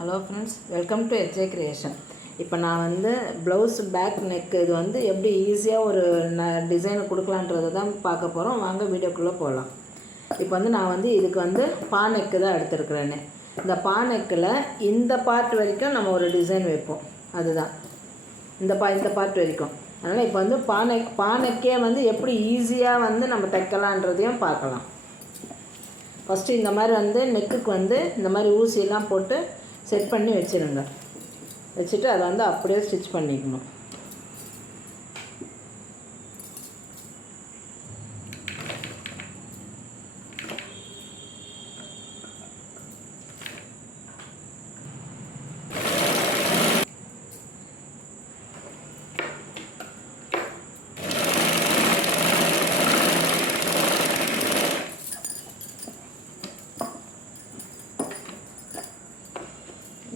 Hello friends, welcome to HA creation. இப்போ நான் வந்து ப்ளவுஸ் பேக் நெக் இது வந்து எப்படி ஈஸியாக ஒரு டிசைனை கொடுக்கலான்றதை தான் பார்க்க போகிறோம். வாங்க வீடியோக்குள்ளே போகலாம். இப்போ வந்து நான் வந்து இதுக்கு வந்து பா நெக்கு தான் எடுத்துருக்குறேன்னு. இந்த பா நெக்கில் இந்த பார்ட் வரைக்கும் நம்ம ஒரு டிசைன் வைப்போம். அதுதான் இந்த பார்ட் வரைக்கும். அதனால் இப்போ வந்து பா நெக்கே வந்து எப்படி ஈஸியாக வந்து நம்ம தைக்கலான்றதையும் பார்க்கலாம். ஃபஸ்ட்டு இந்த மாதிரி வந்து நெக்குக்கு வந்து இந்த மாதிரி ஊசியெல்லாம் போட்டு செட் பண்ணி வச்சுருங்க. வச்சுட்டு அதை வந்து அப்படியே ஸ்டிச் பண்ணிக்கணும்.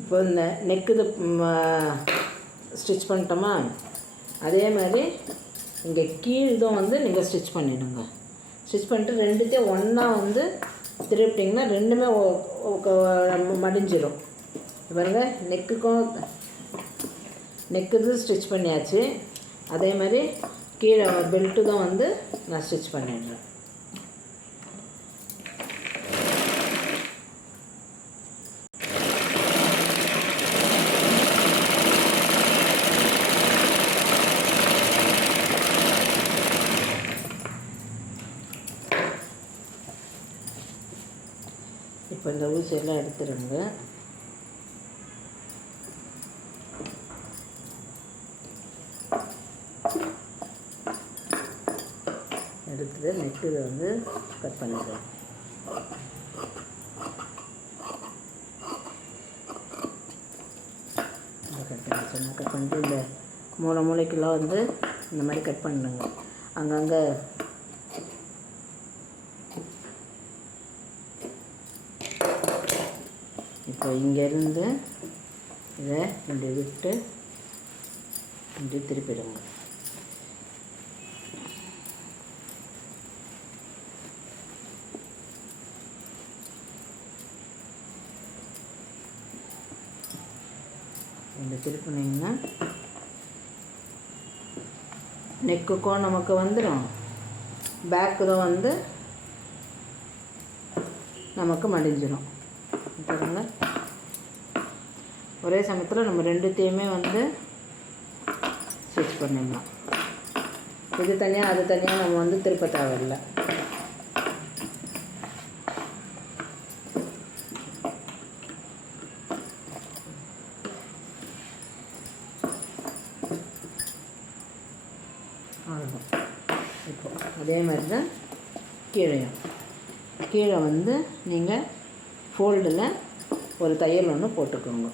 இப்போ இந்த நெக்கு ஸ்டிச் பண்ணிட்டோமா, அதே மாதிரி இங்கே கீழ்தும் வந்து நீங்கள் ஸ்டிச் பண்ணிவிடுங்க. ஸ்டிச் பண்ணிட்டு ரெண்டுத்தையும் ஒன்றா வந்து திருப்பிட்டிங்கன்னா ரெண்டுமே மடிஞ்சிடும். பாருங்க, நெக்குது ஸ்டிச் பண்ணியாச்சு. அதே மாதிரி கீழே பெல்ட்டு தான் வந்து நான் ஸ்டிச் பண்ணிடுறேன். இப்போ இந்த ஊசியெல்லாம் எடுத்துருங்க. எடுத்துட்டு நெக்கு வந்து கட் பண்ணிடுறேன். கட் பண்ணிட்டு இந்த மூளைக்கெல்லாம் வந்து இந்த மாதிரி கட் பண்ணுங்க. அங்கங்கே இப்போ இங்கேருந்து இதை இப்படி விட்டு இப்படி திருப்பிடுங்க. இப்படி திருப்பினீங்கன்னா நெக்குக்கும் நமக்கு வந்துடும், பேக்கு தான் வந்து நமக்கு மடிஞ்சிடும். பாருங்க, ஒரே சமயத்தில் நம்ம ரெண்டுத்தையுமே வந்து ஸ்டிச் பண்ணிடலாம். இது தனியாக அது தனியாக நம்ம வந்து திருப்ப தேவையில்லை. அவ்வளோதான். இப்போ அதே மாதிரி தான் கீழே வந்து நீங்கள் ஃபோல்டில் ஒரு தையல் ஒன்று போட்டுக்கோங்க.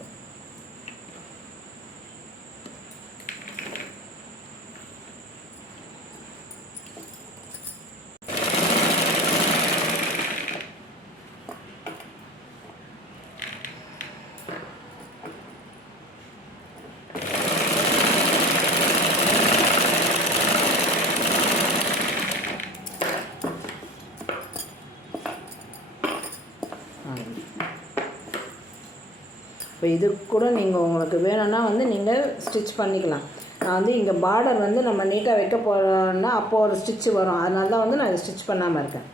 இப்போ இது கூட நீங்கள் உங்களுக்கு வேணும்னா வந்து நீங்கள் ஸ்டிச் பண்ணிக்கலாம். நான் வந்து இங்கே பார்டர் வந்து நம்ம நீட்டாக வைக்க போகிறோன்னா அப்போது ஒரு ஸ்டிச்சு வரும். அதனால தான் வந்து நான் இதை ஸ்டிச் பண்ணாமல் இருக்கேன்.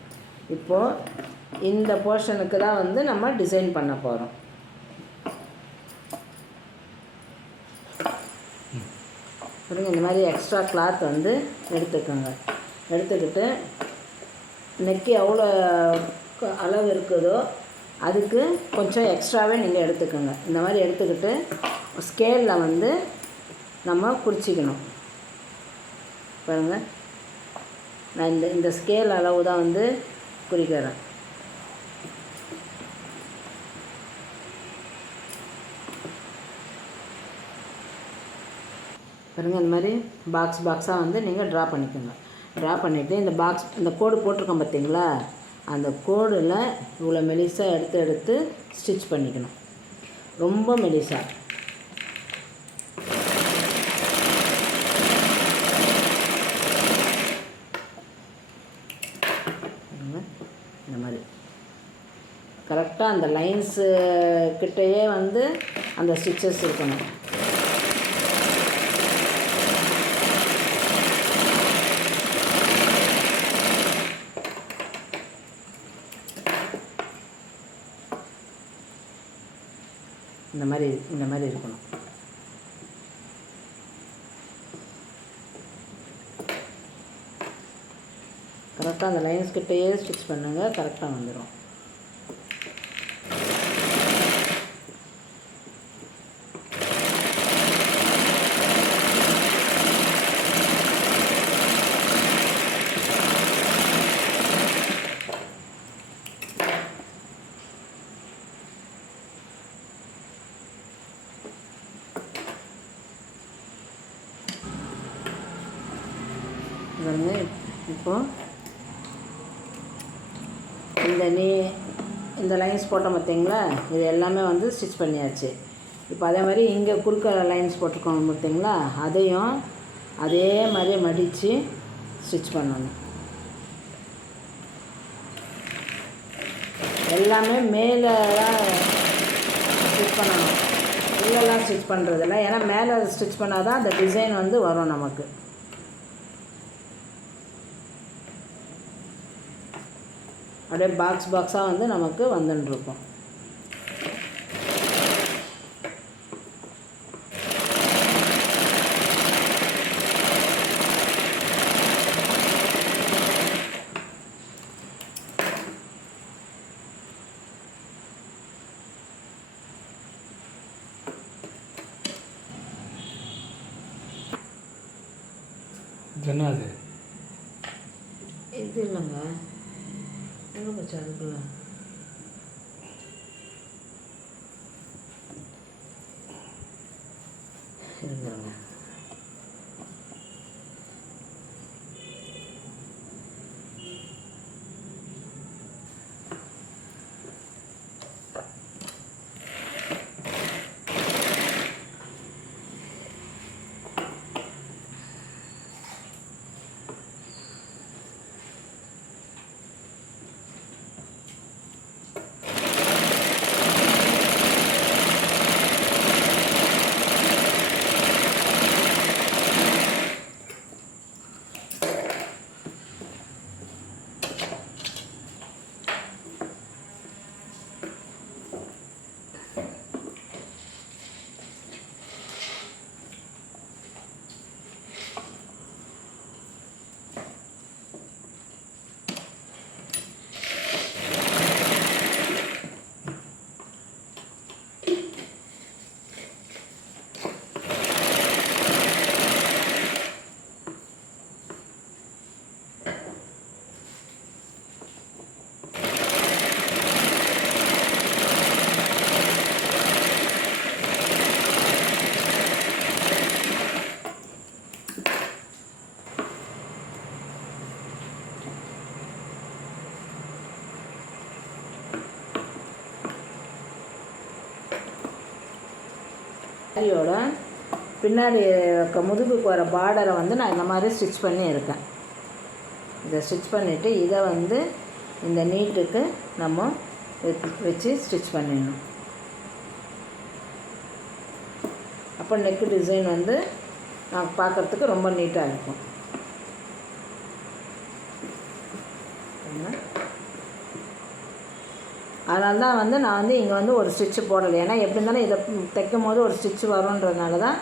இப்போது இந்த போர்ஷனுக்கு தான் வந்து நம்ம டிசைன் பண்ண போகிறோம். பாருங்க, இந்த மாதிரி எக்ஸ்ட்ரா கிளாத் வந்து எடுத்துக்கோங்க. எடுத்துக்கிட்டு நெக்கு எவ்வளோ அளவு இருக்குதோ அதுக்கு கொஞ்சம் எக்ஸ்ட்ராவே நீங்கள் எடுத்துக்கோங்க. இந்த மாதிரி எடுத்துக்கிட்டு ஸ்கேலில் வந்து நம்ம குறிச்சிக்கணும். பாருங்கள், நான் இந்த ஸ்கேல் அளவு தான் வந்து குறிக்கிறேன். பாருங்கள், இந்த மாதிரி பாக்ஸாக வந்து நீங்கள் ட்ரா பண்ணிக்கோங்க. ட்ரா பண்ணிவிட்டு இந்த கோடு போட்டிருக்கோம் பார்த்தீங்களா, அந்த கோடில் இவ்வளோ மெலிசாக எடுத்து ஸ்டிச் பண்ணிக்கணும். ரொம்ப மெலிசாக. இந்த மாதிரி கரெக்டாக அந்த லைன்ஸு கிட்டேயே வந்து அந்த ஸ்டிச்சஸ் இருக்கணும். இந்த மாதிரி இருக்கணும். கரெக்டாக அந்த லைன்ஸ் கிட்டேயே ஸ்டிச் பண்ணுங்கள், கரெக்டாக வந்துடும். இப்போது இந்த லைன்ஸ் போட்டோம் பார்த்தீங்களா, இது எல்லாமே வந்து ஸ்டிச் பண்ணியாச்சு. இப்போ அதே மாதிரி இங்கே குறுக்க லைன்ஸ் போட்டிருக்கோம் பார்த்தீங்களா, அதையும் அதே மாதிரி மடித்து ஸ்டிச் பண்ணணும். எல்லாமே மேலே ஸ்டிச் பண்ணணும், உள்ளெல்லாம் ஸ்டிச் பண்ணுறதில்ல. ஏன்னா மேலே ஸ்டிச் பண்ணால் தான் அந்த டிசைன் வந்து வரும் நமக்கு. அப்படியே பாக்ஸாக வந்து நமக்கு வந்துட்டுருக்கும். என்னது இது இல்லைங்க, எங்கே போச்சு அதுக்குள்ள? இருந்துருங்க. சாரியோட பின்னாடி முதுகுக்கு வர பார்டரை வந்து நான் இந்த மாதிரி ஸ்டிச் பண்ணி இருக்கேன். இதை ஸ்டிச் பண்ணிவிட்டு இதை வந்து இந்த நீட்டுக்கு நம்ம வச்சு ஸ்டிச் பண்ணிடணும். அப்போ நெக்கு டிசைன் வந்து நான் பார்க்குறதுக்கு ரொம்ப நீட்டாக இருக்கும். அதனால தான் வந்து நான் வந்து இங்கே வந்து ஒரு ஸ்டிச்சு போடலை. ஏன்னா எப்படி இருந்தாலும் இதை தைக்கும் போது ஒரு ஸ்டிச்சு வரும்ன்றதுனால தான்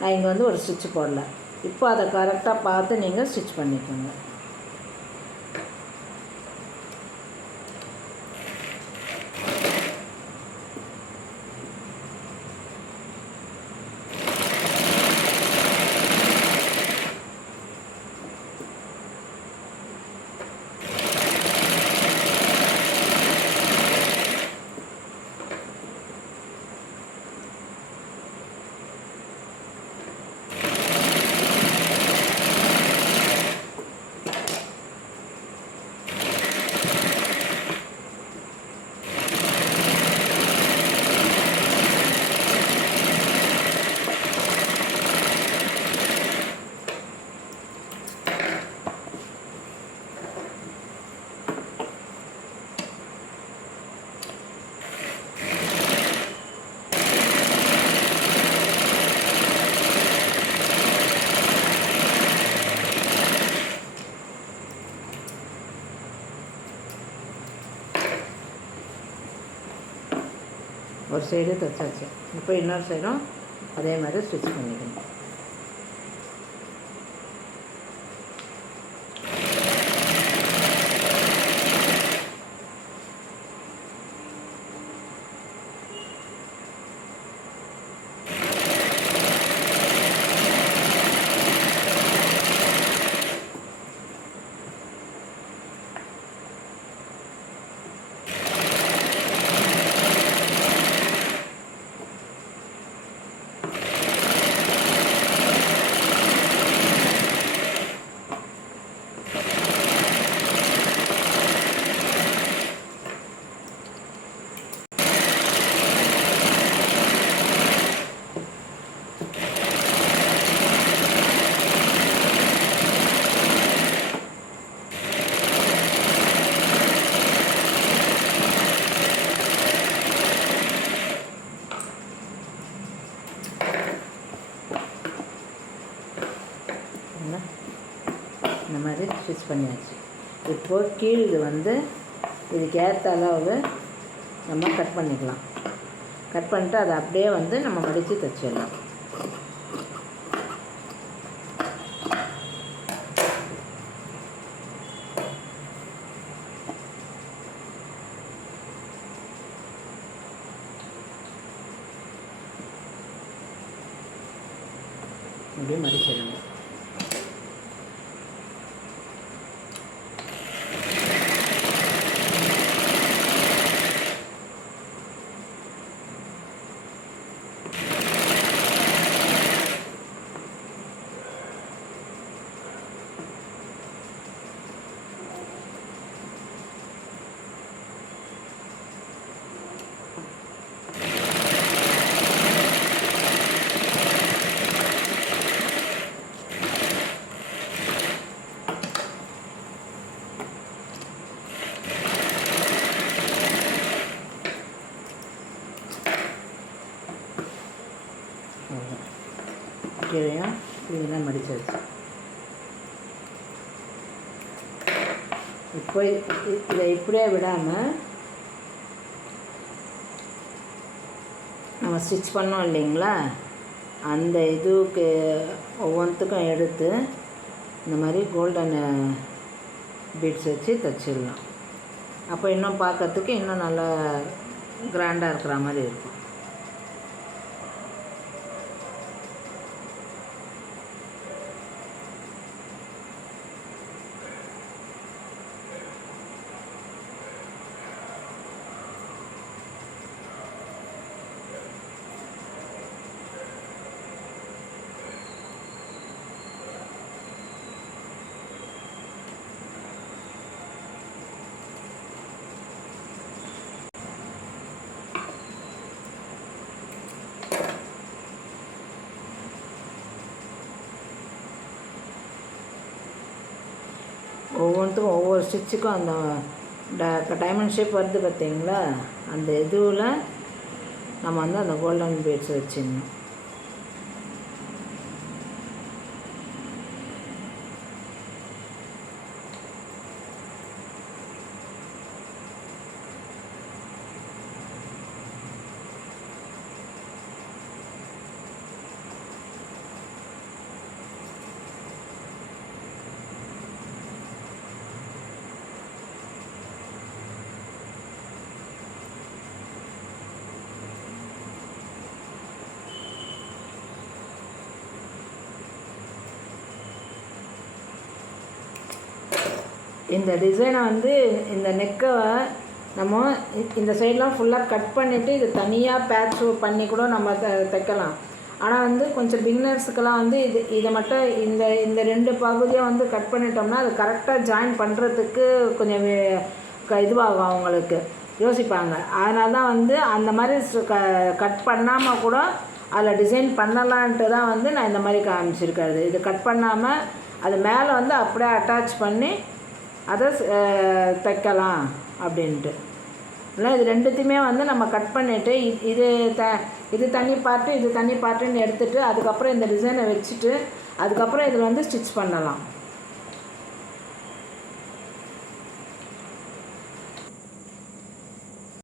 நான் இங்கே வந்து ஒரு ஸ்டிச்சு போடலை. இப்போ அதை கரெக்டாக பார்த்து நீங்கள் ஸ்டிச் பண்ணிக்கோங்க. ஒரு சைடு தைச்சாச்சு. இப்போ இன்னொரு சைடும் அதே மாதிரி ஸ்டிச் பண்ணிக்கணும். இந்த மாதிரி ஸ்டிச் பண்ணியாச்சு. இப்போது கீழ் இது வந்து இதுக்கு ஏற்ற அளவு நம்ம கட் பண்ணிக்கலாம். கட் பண்ணிட்டு அதை அப்படியே வந்து நம்ம மடித்து தைச்சிடலாம். அப்படியே மடிச்சிடணும். கீழேயும் இதெல்லாம் மடிச்சாச்சு. இப்போ இதை இப்படியே விடாமல் நம்ம ஸ்டிச் பண்ணோம் இல்லைங்களா, அந்த இதுக்கு ஒவ்வொன்றுத்துக்கும் எடுத்து இந்த மாதிரி கோல்டன் பீட்ஸ் வச்சு தைச்சிடலாம். அப்போ இன்னும் பார்க்கறதுக்கு இன்னும் நல்லா கிராண்டாக இருக்கிற மாதிரி இருக்கும். ஒவ்வொன்றுத்துக்கும் ஒவ்வொரு ஸ்டிச்சுக்கும் அந்த டைமண்ட் ஷேப் வருது பார்த்தீங்களா, அந்த இதுவில் நம்ம வந்து அந்த கோல்டன் பீட்ஸ் வச்சிடணும். இந்த டிசைனை வந்து இந்த நெக்கை நம்ம இந்த சைடெலாம் ஃபுல்லாக கட் பண்ணிவிட்டு இது தனியாக பேட்ச் பண்ணி கூட நம்ம தைக்கலாம். ஆனால் வந்து கொஞ்சம் பிகினர்ஸுக்கெல்லாம் வந்து இதை மட்டும் இந்த ரெண்டு பகுதியை வந்து கட் பண்ணிட்டோம்னா அது கரெக்டாக ஜாயின் பண்ணுறதுக்கு கொஞ்சம் இதுவாகும், அவங்களுக்கு யோசிப்பாங்க. அதனால தான் வந்து அந்த மாதிரி கட் பண்ணாமல் கூட அதில் டிசைன் பண்ணலான்ட்டு தான் வந்து நான் இந்த மாதிரி காமிச்சிருக்கிறது. இது கட் பண்ணாமல் அது மேலே வந்து அப்படியே அட்டாச் பண்ணி அதை தைக்கலாம் அப்படின்ட்டு. இல்லை, இது ரெண்டுத்தையுமே வந்து நம்ம கட் பண்ணிவிட்டு இது தனி பார்ட்டு இது தனி பார்ட்டுன்னு எடுத்துகிட்டு அதுக்கப்புறம் இந்த டிசைனை வச்சுட்டு அதுக்கப்புறம் இதில் வந்து ஸ்டிச் பண்ணலாம்.